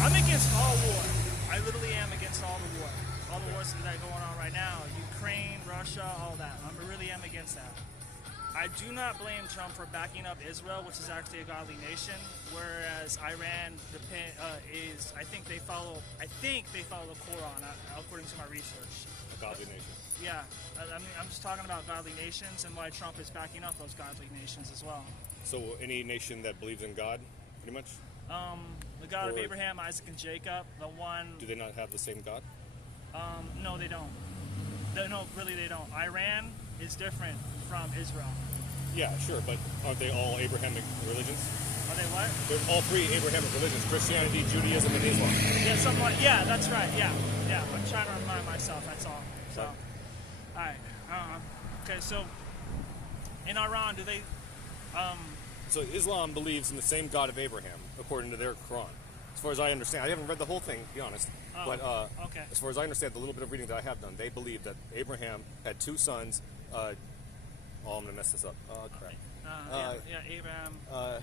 I'm against all war. I literally am against all the war. All the wars that are going on right now. Ukraine, Russia, all that. I really am against that. I do not blame Trump for backing up Israel, which is actually a godly nation, whereas Iran is. I think they follow the Quran, according to my research. A godly nation. Yeah, I mean, I'm just talking about godly nations and why Trump is backing up those godly nations as well. So any nation that believes in God, pretty much? The God of Abraham, Isaac, and Jacob, the one... Do they not have the same God? No, they don't. No, really they don't. Iran is different from Israel. Yeah, sure, but aren't they all Abrahamic religions? Are they what? They're all three Abrahamic religions: Christianity, Judaism, and Islam. Yeah, something like, yeah, that's right. Yeah. I'm trying to remind myself. That's all. So, all right. Okay, so in Iran, do they? So Islam believes in the same God of Abraham, according to their Quran. As far as I understand, I haven't read the whole thing, to be honest. But okay. As far as I understand, the little bit of reading that I have done, they believe that Abraham had two sons. Oh, I'm gonna mess this up. Oh crap. Abraham. What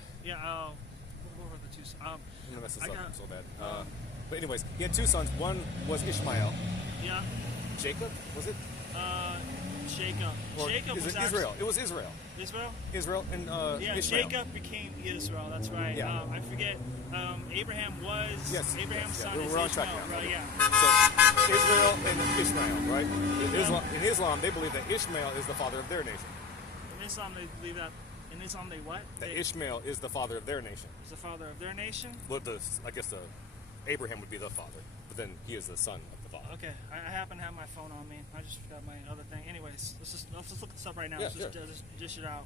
were the two? I'm gonna mess this up so bad. But anyways, he had two sons. One was Ishmael. Yeah. Jacob, was it? Jacob. Or Jacob is was it Israel? It was Israel. Israel And Ishmael. Ishmael. Jacob became Israel. That's right. Yeah. I forget. Abraham was. Yes. Abraham's yes, son yeah. is We're on Ishmael. track now. Right, yeah. So Israel and Ishmael, right? In Islam, they believe that Ishmael is the father of their nation. In Islam, they believe that. In Islam, they what? That Ishmael is the father of their nation. Is the father of their nation? Well, I guess Abraham would be the father, but then he is the son of the father. Okay, I happen to have my phone on me. I just forgot my other thing. Anyways, let's just look this up right now. Yeah, Let's sure. just dish it out.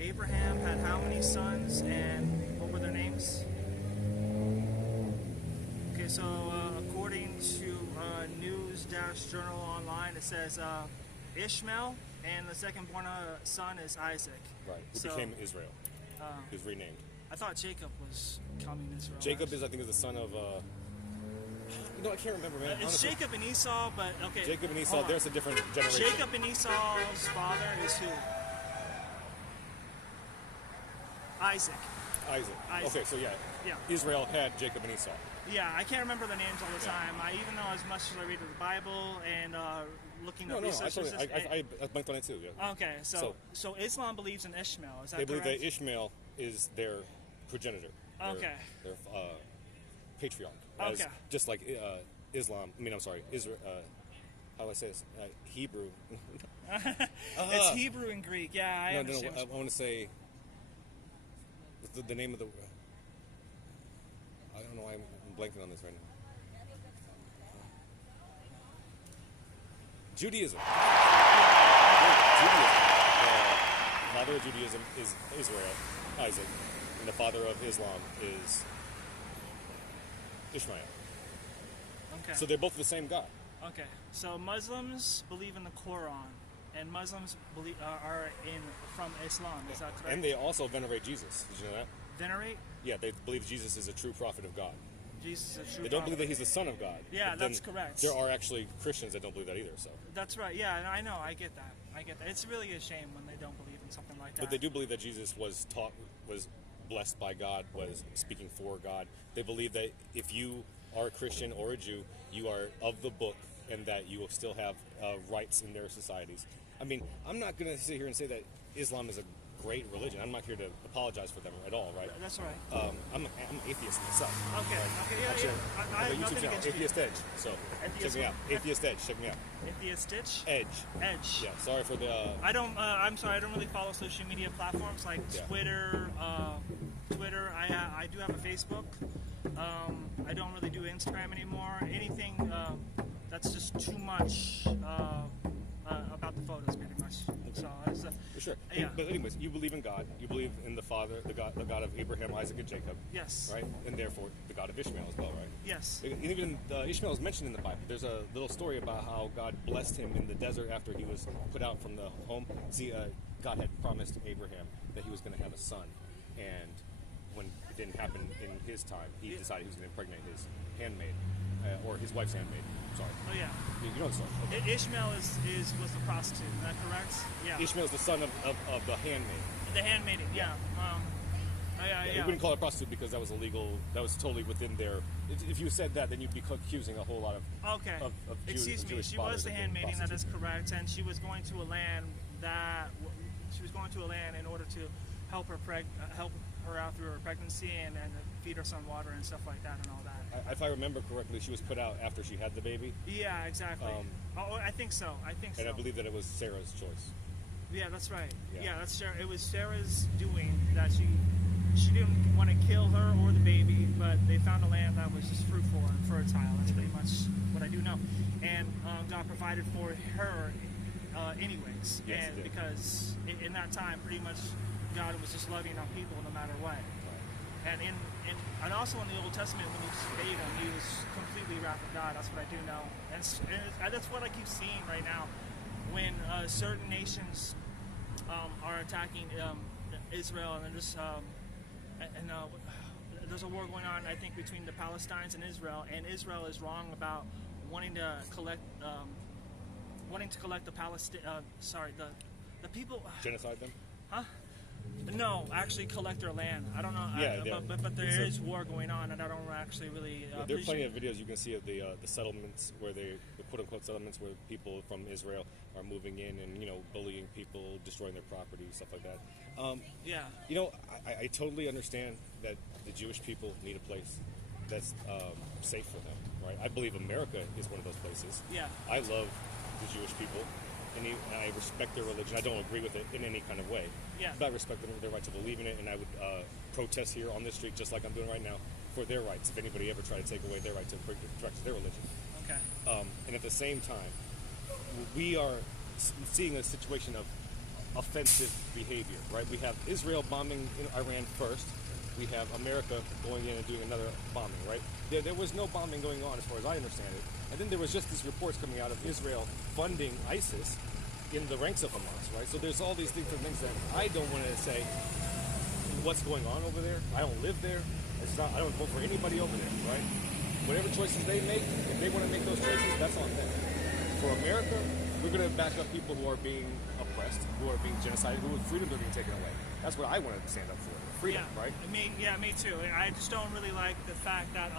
Abraham had how many sons, and what were their names? Okay, so according to News-Journal Online, it says Ishmael, and the second born son is Isaac. Right, who became Israel. He was renamed. I thought Jacob was coming Israel. Jacob is, I think, is the son of. I can't remember, man. It's honestly. Jacob and Esau, but okay. Jacob and Esau, there's a different generation. Jacob and Esau's father is who? Isaac. Isaac. Okay, so yeah. Israel had Jacob and Esau. Yeah, I can't remember the names all the time. Even though as much as I read the Bible and looking at research. I blanked on it too. Yeah. Okay, so Islam believes in Ishmael. Is that they correct? believe that Ishmael is their progenitor. Okay. Their patriarch. Okay. Just like Islam. I mean, I'm sorry. Israel. How do I say this? Hebrew. It's Hebrew and Greek. Yeah, I understand. I want to say. The name of the. I don't know why I'm blanking on this right now. Judaism. Judaism. The father of Judaism is Israel, Isaac, and the father of Islam is Ishmael. Okay. So they're both the same God. Okay. So Muslims believe in the Quran, and Muslims are from Islam. Is that correct? And they also venerate Jesus. Did you know that? Venerate? Yeah, they believe Jesus is a true prophet of God. Jesus is a true They don't prophet. believe that he's the son of God. Yeah, that's correct. There are actually Christians that don't believe that either. So. That's right. Yeah, I know. I get that. It's really a shame when they don't believe in something like that. But they do believe that Jesus was blessed by God, was speaking for God. They believe that if you are a Christian or a Jew, you are of the book, and that you will still have rights in their societies. I mean, I'm not going to sit here and say that Islam is a great religion. I'm not here to apologize for them at all, right? That's right. I'm an atheist myself. Okay. Yeah. Actually, I have have a nothing YouTube channel, against you. Atheist Edge. So check me out. Atheist Edge. Check me out. Atheist Stitch? Edge. Yeah. Sorry for the. I'm sorry. I don't really follow social media platforms like Twitter. I do have a Facebook. I don't really do Instagram anymore. Anything that's just too much about the photos, pretty much. So For sure. Yeah. But anyways, you believe in God. You believe in the Father, the God of Abraham, Isaac, and Jacob. Yes. Right. And therefore, the God of Ishmael as well, right? Yes. And even Ishmael is mentioned in the Bible. There's a little story about how God blessed him in the desert after he was put out from the home. See, God had promised Abraham that he was going to have a son, and when it didn't happen in his time, he decided he was going to impregnate his handmaid, or his wife's handmaid. Sorry. Oh yeah. You know the story. Okay. Ishmael was the prostitute. Is that correct? Yeah. Ishmael's the son of the handmaid. The handmaiden. Yeah. wouldn't call it prostitute because that was illegal. That was totally within their. If you said that, then you'd be accusing a whole lot of. Okay. Of Excuse me. Jewish She fathers was the of being handmaiden. That is prostitutes. correct, and she was going to a land that she was going to a land in order to help her help her out through her pregnancy and feed her son water and stuff like that and all that. If I remember correctly, she was put out after she had the baby. Yeah, exactly. I think so. And I believe that it was Sarah's choice. Yeah, that's right. Yeah. Yeah, that's Sarah. It was Sarah's doing that. She didn't want to kill her or the baby, but they found a land that was just fruitful and fertile. That's pretty much what I do know. And God provided for her anyways. Yes, and he did. because in that time, pretty much God was just loving on people no matter what. And and also in the Old Testament, when you studied him, he was completely wrath of God. That's what I do know. And that's what I keep seeing right now. When certain nations are attacking Israel, and there's a war going on, I think, between the Palestinians and Israel is wrong about wanting to collect the the people. Genocide them. Huh? No, actually collect their land. I don't know. Yeah, but there is war going on, and I don't actually really. There are plenty of videos you can see of the settlements where the quote unquote settlements where people from Israel are moving in and bullying people, destroying their property, stuff like that. Yeah. I totally understand that the Jewish people need a place that's safe for them, right? I believe America is one of those places. Yeah. I love the Jewish people, and I respect their religion. I don't agree with it in any kind of way. Yeah. But I respect their right to believe in it, and I would protest here on this street, just like I'm doing right now, for their rights. If anybody ever tried to take away their right to practice their religion. Okay. And at the same time, we are seeing a situation of offensive behavior, right? We have Israel bombing in Iran first. We have America going in and doing another bombing, right? There was no bombing going on as far as I understand it. And then there was just these reports coming out of Israel funding ISIS in the ranks of Hamas, right? So there's all these different things that I don't want to say what's going on over there. I don't live there. I don't vote for anybody over there, right? Whatever choices they make, if they want to make those choices, that's on them. For America, we're going to back up people who are being oppressed, who are being genocided, whose freedoms are being taken away. That's what I wanted to stand up for. Freedom, right? Me too. I just don't really like the fact that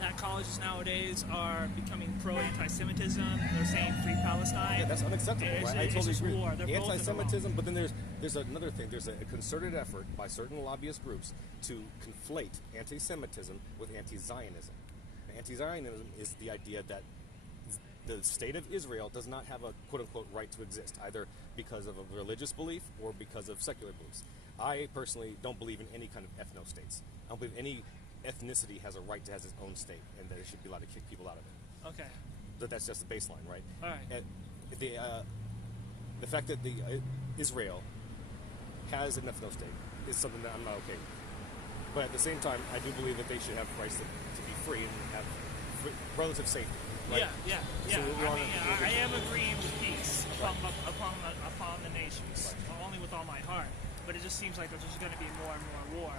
that colleges nowadays are becoming pro-anti-Semitism. They're saying free Palestine. Yeah, that's unacceptable. Right? I totally agree. War. Anti-Semitism, but then there's another thing. There's a concerted effort by certain lobbyist groups to conflate anti-Semitism with anti-Zionism. Anti-Zionism is the idea that the state of Israel does not have a quote-unquote right to exist, either because of a religious belief or because of secular beliefs. I personally don't believe in any kind of ethno-states. I don't believe any ethnicity has a right to have its own state and that it should be allowed to kick people out of it. Okay. But that's just the baseline, right? All right. And the fact that Israel has an ethno-state is something that I'm not okay with. But at the same time, I do believe that they should have rights to be free and have relative safety. Right? Yeah. So I am agreeing with peace upon the nations, only with all my heart. But it just seems like there's just going to be more and more war.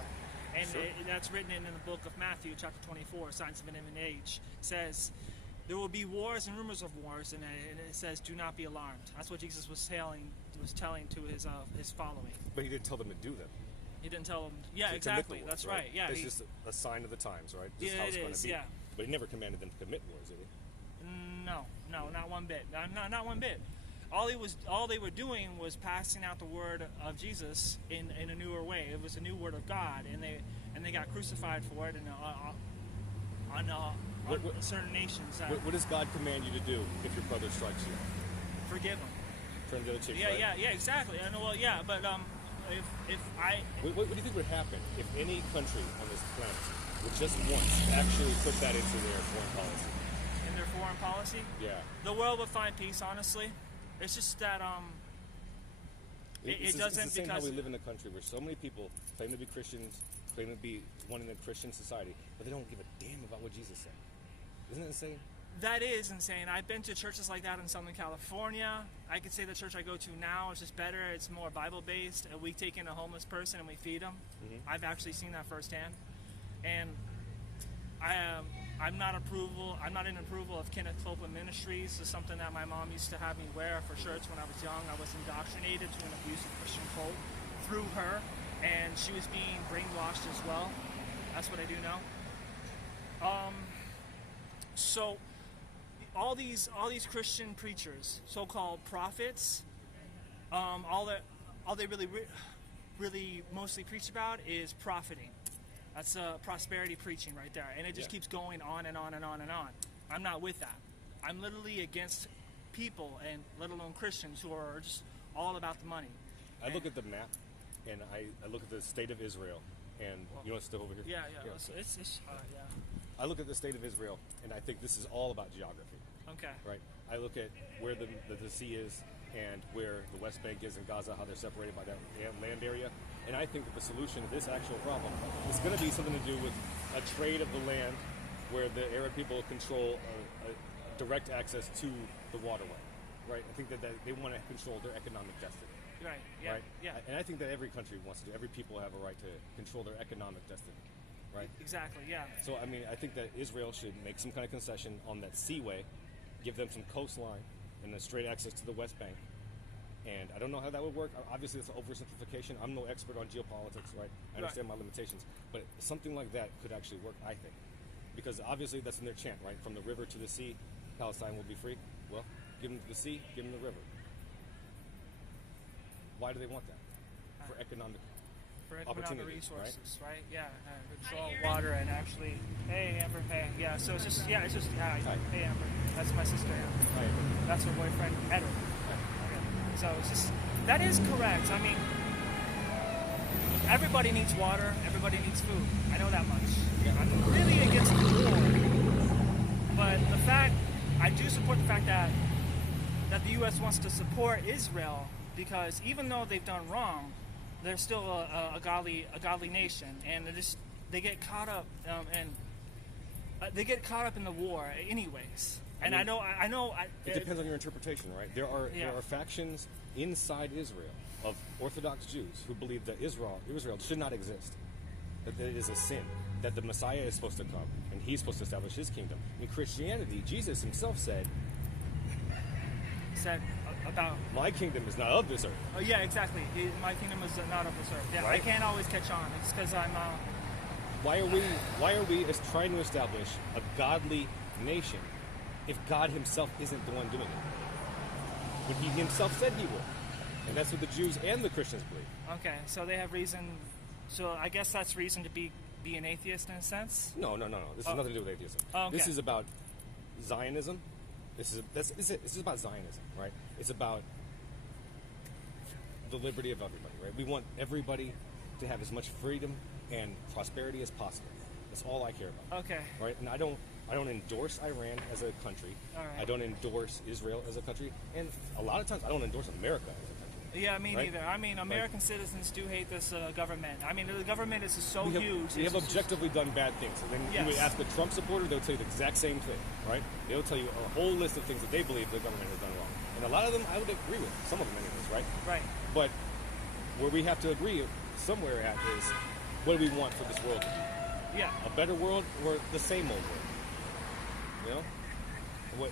And Sure. That's written in the book of Matthew, chapter 24, Signs of an Imminent Age. It says, there will be wars and rumors of wars, and it says, do not be alarmed. That's what Jesus was telling to his following. But he didn't tell them to do them. He didn't tell them. Yeah, To exactly. commit the wars, That's right. Yeah. It's just a sign of the times, right? This Yeah, is how it's it going is, to be. yeah. But he never commanded them to commit wars, did he? No, not one bit. Not one bit. All they were doing was passing out the word of Jesus in a newer way. It was a new word of God, and they got crucified for it, and on certain nations. What does God command you to do if your brother strikes you? Forgive them. Turn the other cheek. Yeah, right? yeah, exactly. I know. Well, yeah, but if I What do you think would happen if any country on this planet would just once actually put that into their foreign policy? in their foreign policy, Yeah. the world would find peace. Honestly, it's just that it doesn't, it's insane because how we live in a country where so many people claim to be Christians, claim to be wanting a Christian society, but they don't give a damn about what Jesus said. Isn't that insane? that is insane. I've been to churches like that in Southern California. I could say the church I go to now is just better. It's more Bible-based. We take in a homeless person and we feed them. Mm-hmm. I've actually seen that firsthand. And I'm not in approval of Kenneth Copeland Ministries. It's something that my mom used to have me wear for shirts when I was young. I was indoctrinated to an abusive Christian cult through her. and she was being brainwashed as well. That's what I do know. So all these Christian preachers, so-called prophets, all they really mostly preach about is profiting. That's prosperity preaching right there, and it just keeps going on and on and on and on. I'm not with that. I'm literally against people, and let alone Christians, who are just all about the money. I look at the map, and I look at the state of Israel, and you know what's still over here? Yeah. It's yeah. I look at the state of Israel, and I think this is all about geography. Okay. Right. I look at where the sea is and where the West Bank is in Gaza, how they're separated by that land area. And I think that the solution to this actual problem is going to be something to do with a trade of the land where the Arab people control a direct access to the waterway. Right. I think that they want to control their economic destiny. Right. Yeah. Right? Yeah. And I think that every country wants to do. Every people have a right to control their economic destiny. Right. Exactly. Yeah. So I mean, I think that Israel should make some kind of concession on that seaway, give them some coastline and a straight access to the West Bank. And I don't know how that would work. Obviously, it's an oversimplification. I'm no expert on geopolitics, right? I understand my limitations, but something like that could actually work, I think, because obviously that's in their chant, right? From the river to the sea, Palestine will be free. Well, give them the sea, give them the river. Why do they want that? For economic resources, right? Yeah, control water and actually. Hey, Amber. Hey, yeah. So it's just Hey, Amber. That's my sister. Amber. Hi. That's her boyfriend, Edward. Okay. So it's just that is correct. I mean, everybody needs water. Everybody needs food. I know that much. Yeah. I'm really against the war, but I do support the fact that the U.S. wants to support Israel because even though they've done wrong, they're still a godly nation, and they get caught up in the war anyways. And I know. It depends on your interpretation, right? There are factions inside Israel of Orthodox Jews who believe that Israel should not exist, that it is a sin, that the Messiah is supposed to come and he's supposed to establish his kingdom. In Christianity, Jesus himself said about my kingdom is not of this earth. Oh yeah, exactly. My kingdom is not of this earth. Yeah, right? I can't always catch on. It's because I'm. Why are we trying to establish a godly nation if God himself isn't the one doing it? But he himself said he would, and that's what the Jews and the Christians believe. Okay, so they have reason. So I guess that's reason to be an atheist in a sense. No. This has nothing to do with atheism. Oh, okay. This is about Zionism. This is about Zionism, right? It's about the liberty of everybody, right? We want everybody to have as much freedom and prosperity as possible. That's all I care about. Okay. Right? And I don't endorse Iran as a country. All right. I don't endorse Israel as a country, and a lot of times I don't endorse America as a country. Yeah, me neither. I mean, American citizens do hate this government. I mean, the government is so huge. We have objectively done bad things. And then you would ask a Trump supporter, they'll tell you the exact same thing, right? They'll tell you a whole list of things that they believe the government has done wrong. And a lot of them I would agree with. Some of them anyways, right? Right. But where we have to agree somewhere at is, what do we want for this world to be? Yeah. A better world or the same old world? You know?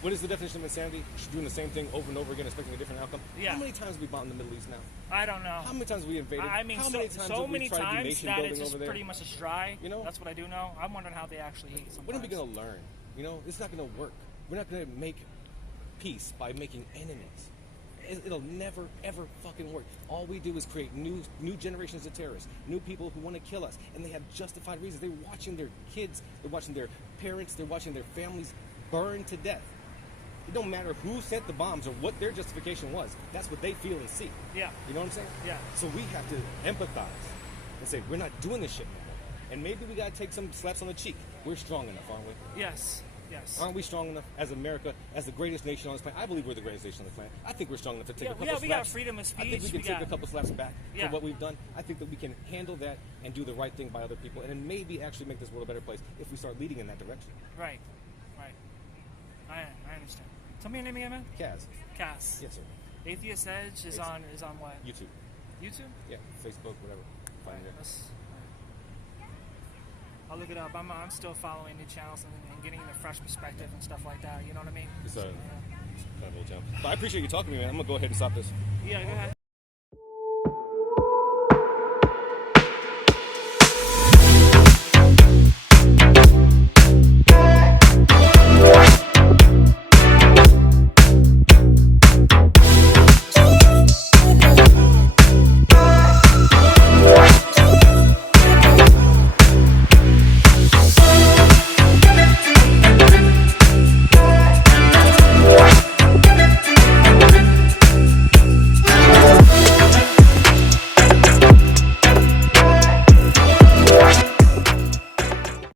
What is the definition of insanity? Just doing the same thing over and over again, expecting a different outcome. Yeah. How many times have we bombed the Middle East now? I don't know. How many times have we invaded? I mean, how many times so have we many tried to do times nation that building it's just over there? pretty much a dry. You know? That's what I do know. I'm wondering how they actually hate sometimes. When are we going to learn? You know, it's not going to work. We're not going to make peace by making enemies. It'll never, ever fucking work. All we do is create new generations of terrorists, new people who want to kill us, and they have justified reasons. They're watching their kids, they're watching their parents, they're watching their families burn to death. It don't matter who sent the bombs or what their justification was. That's what they feel and see. Yeah. You know what I'm saying? Yeah. So we have to empathize and say, we're not doing this shit no more. And maybe we got to take some slaps on the cheek. We're strong enough, aren't we? Yes. Yes. Aren't we strong enough as America, as the greatest nation on this planet? I believe we're the greatest nation on the planet. I think we're strong enough to take a couple slaps. We got freedom of speech. I think we can take a couple slaps back Yeah. for what we've done. I think that we can handle that and do the right thing by other people, and then maybe actually make this world a better place if we start leading in that direction. Right. I understand. Tell me your name again, man. Kaz. Cass. Yes, sir. Atheist Edge is on what? YouTube. YouTube? Yeah, Facebook, whatever. Find it. I'll look it up. I'm still following new channels and getting a fresh perspective and stuff like that. You know what I mean? It's a kind of old channel. But I appreciate you talking to me, man. I'm gonna go ahead and stop this. Yeah, go ahead.